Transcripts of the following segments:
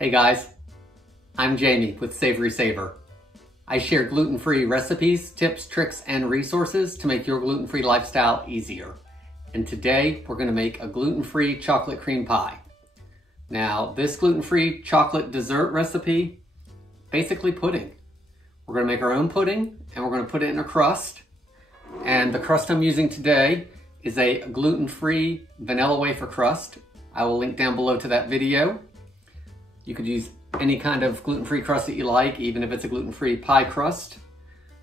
Hey guys, I'm Jamie with SavorySaver. I share gluten-free recipes, tips, tricks, and resources to make your gluten-free lifestyle easier. And today we're going to make a gluten-free chocolate cream pie. Now this gluten-free chocolate dessert recipe, basically pudding. We're going to make our own pudding and we're going to put it in a crust. And the crust I'm using today is a gluten-free vanilla wafer crust. I will link down below to that video. You could use any kind of gluten-free crust that you like, even if it's a gluten-free pie crust.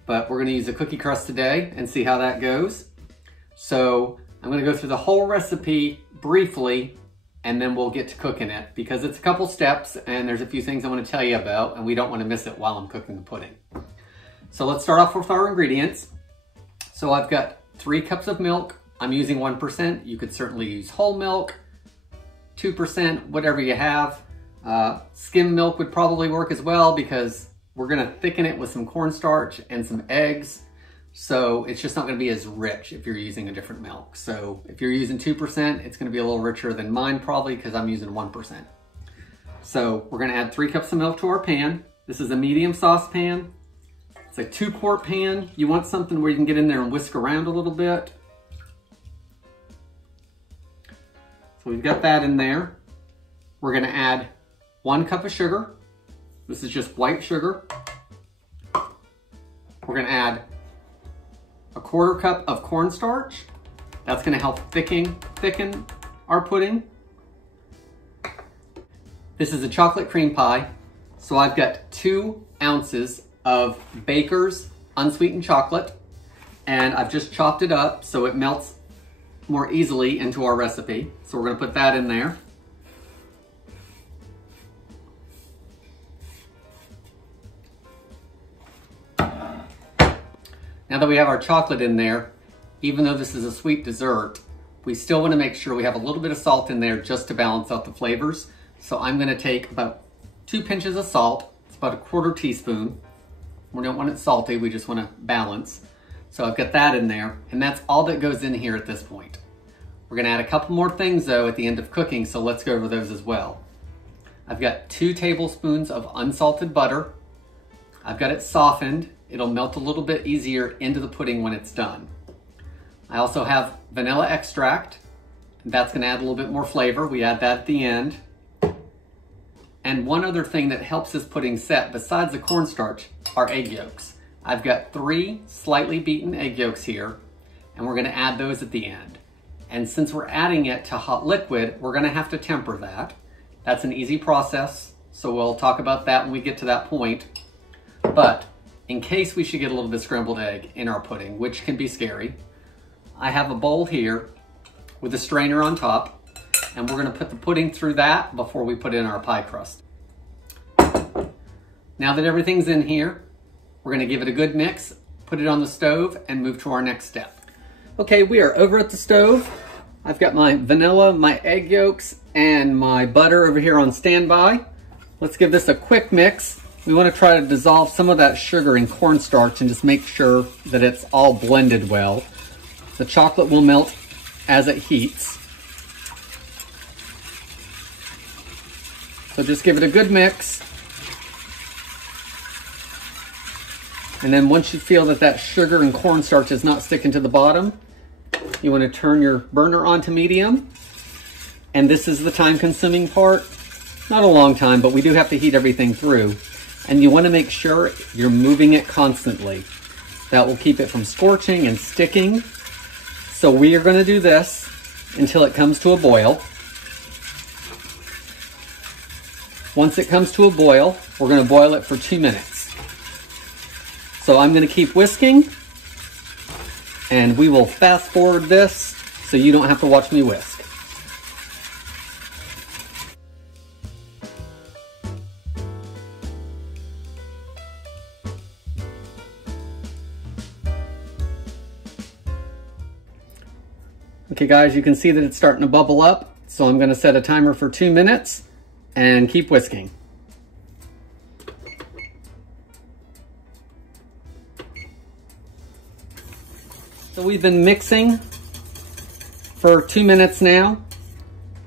But we're gonna use a cookie crust today and see how that goes. So I'm gonna go through the whole recipe briefly, and then we'll get to cooking it because it's a couple steps and there's a few things I wanna tell you about and we don't wanna miss it while I'm cooking the pudding. So let's start off with our ingredients. So I've got 3 cups of milk. I'm using 1%. You could certainly use whole milk, 2%, whatever you have. Skim milk would probably work as well because we're gonna thicken it with some cornstarch and some eggs. So it's just not gonna be as rich if you're using a different milk. So if you're using 2%, it's gonna be a little richer than mine probably because I'm using 1%. So we're gonna add 3 cups of milk to our pan. This is a medium saucepan. It's a 2-quart pan. You want something where you can get in there and whisk around a little bit. So we've got that in there. We're gonna add 1 cup of sugar. This is just white sugar. We're gonna add a 1/4 cup of cornstarch. That's gonna help thicken our pudding. This is a chocolate cream pie. So I've got 2 ounces of Baker's unsweetened chocolate, and I've just chopped it up so it melts more easily into our recipe. So we're gonna put that in there. Now that we have our chocolate in there, even though this is a sweet dessert, we still want to make sure we have a little bit of salt in there just to balance out the flavors. So I'm going to take about 2 pinches of salt. It's about a 1/4 teaspoon. We don't want it salty, we just want to balance. So I've got that in there, and that's all that goes in here at this point. We're going to add a couple more things though at the end of cooking, so let's go over those as well. I've got 2 tablespoons of unsalted butter. I've got it softened. It'll melt a little bit easier into the pudding when it's done. I also have vanilla extract. That's gonna add a little bit more flavor. We add that at the end. And one other thing that helps this pudding set, besides the cornstarch, are egg yolks. I've got 3 slightly beaten egg yolks here, and we're gonna add those at the end. And since we're adding it to hot liquid, we're gonna have to temper that. That's an easy process, so we'll talk about that when we get to that point. But in case we should get a little bit of scrambled egg in our pudding, which can be scary, I have a bowl here with a strainer on top, and we're gonna put the pudding through that before we put in our pie crust. Now that everything's in here, we're gonna give it a good mix, put it on the stove, and move to our next step. Okay, we are over at the stove. I've got my vanilla, my egg yolks, and my butter over here on standby. Let's give this a quick mix. We want to try to dissolve some of that sugar in cornstarch and just make sure that it's all blended well. The chocolate will melt as it heats. So just give it a good mix. And then once you feel that that sugar and cornstarch is not sticking to the bottom, you want to turn your burner on to medium. And this is the time-consuming part. Not a long time, but we do have to heat everything through. And you want to make sure you're moving it constantly. That will keep it from scorching and sticking. So we are going to do this until it comes to a boil. Once it comes to a boil, we're going to boil it for 2 minutes. So I'm going to keep whisking, and we will fast forward this so you don't have to watch me whisk. Okay guys, you can see that it's starting to bubble up, so I'm going to set a timer for 2 minutes and keep whisking. So we've been mixing for 2 minutes now.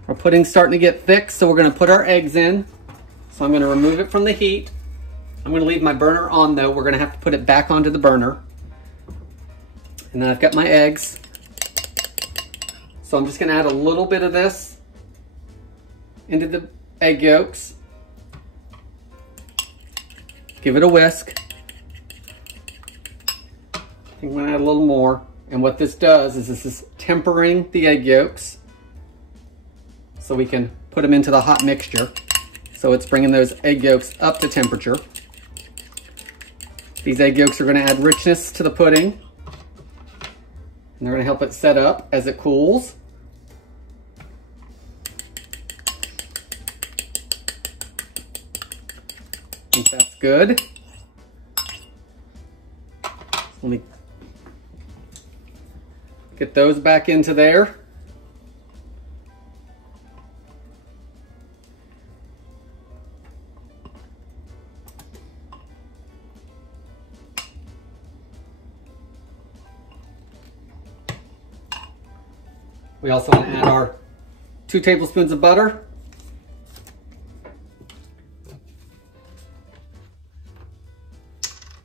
Our pudding's starting to get thick, so we're going to put our eggs in. So I'm going to remove it from the heat. I'm going to leave my burner on though. We're going to have to put it back onto the burner. And then I've got my eggs. So I'm just going to add a little bit of this into the egg yolks. Give it a whisk. I think I'm going to add a little more. And what this does is this is tempering the egg yolks so we can put them into the hot mixture. So it's bringing those egg yolks up to temperature. These egg yolks are going to add richness to the pudding. And they're going to help it set up as it cools. I think that's good. Let me get those back into there. We also want to add our 2 tablespoons of butter.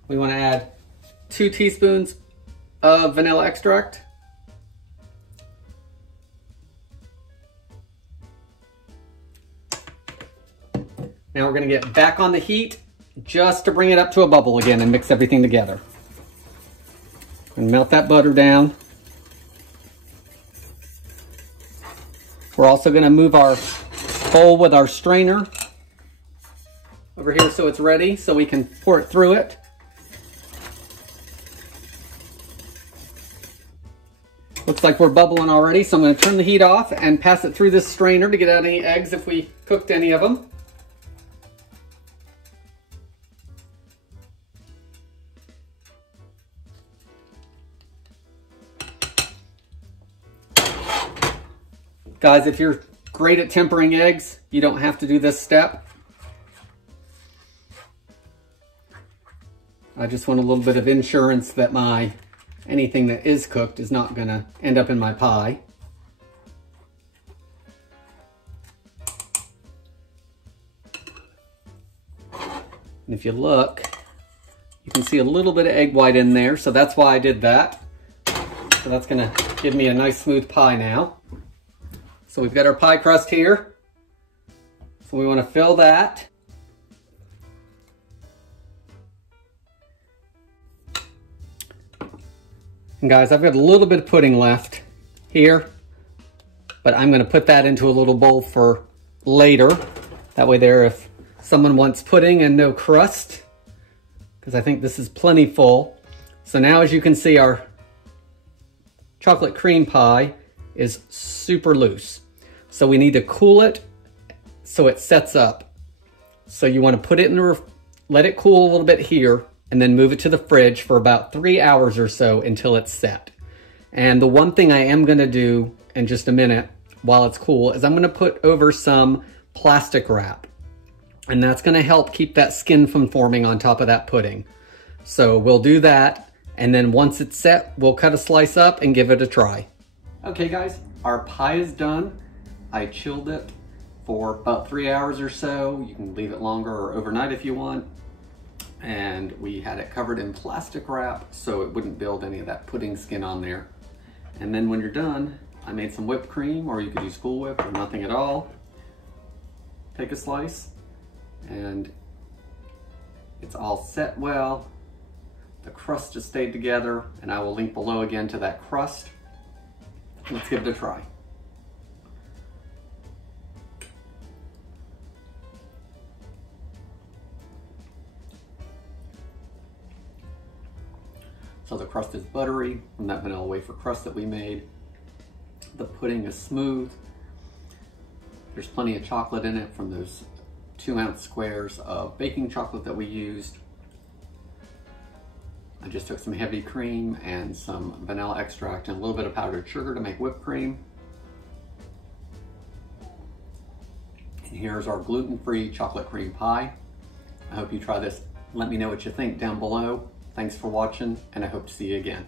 We want to add 2 teaspoons of vanilla extract. Now we're going to get back on the heat just to bring it up to a bubble again and mix everything together. And melt that butter down. We're also going to move our bowl with our strainer over here so it's ready so we can pour it through it. Looks like we're bubbling already, so I'm going to turn the heat off and pass it through this strainer to get out any eggs if we cooked any of them. Guys, if you're great at tempering eggs, you don't have to do this step. I just want a little bit of insurance that anything that is cooked is not going to end up in my pie. And if you look, you can see a little bit of egg white in there, so that's why I did that. So that's going to give me a nice smooth pie now. So we've got our pie crust here. So we want to fill that. And guys, I've got a little bit of pudding left here, but I'm going to put that into a little bowl for later. That way there, if someone wants pudding and no crust, because I think this is plenty full. So now as you can see, our chocolate cream pie is super loose. So we need to cool it so it sets up. So you want to put it in let it cool a little bit here, and then move it to the fridge for about 3 hours or so until it's set. And the one thing I am going to do in just a minute while it's cool is I'm going to put over some plastic wrap. And that's going to help keep that skin from forming on top of that pudding. So we'll do that, and then once it's set, we'll cut a slice up and give it a try. Okay guys, our pie is done. I chilled it for about 3 hours or so. You can leave it longer or overnight if you want. And we had it covered in plastic wrap so it wouldn't build any of that pudding skin on there. And then when you're done, I made some whipped cream, or you could use Cool Whip or nothing at all. Take a slice, and it's all set well. The crust just stayed together, and I will link below again to that crust. Let's give it a try. So the crust is buttery from that vanilla wafer crust that we made. The pudding is smooth. There's plenty of chocolate in it from those 2-ounce squares of baking chocolate that we used. I just took some heavy cream and some vanilla extract and a little bit of powdered sugar to make whipped cream. And here's our gluten-free chocolate cream pie. I hope you try this. Let me know what you think down below. Thanks for watching, and I hope to see you again.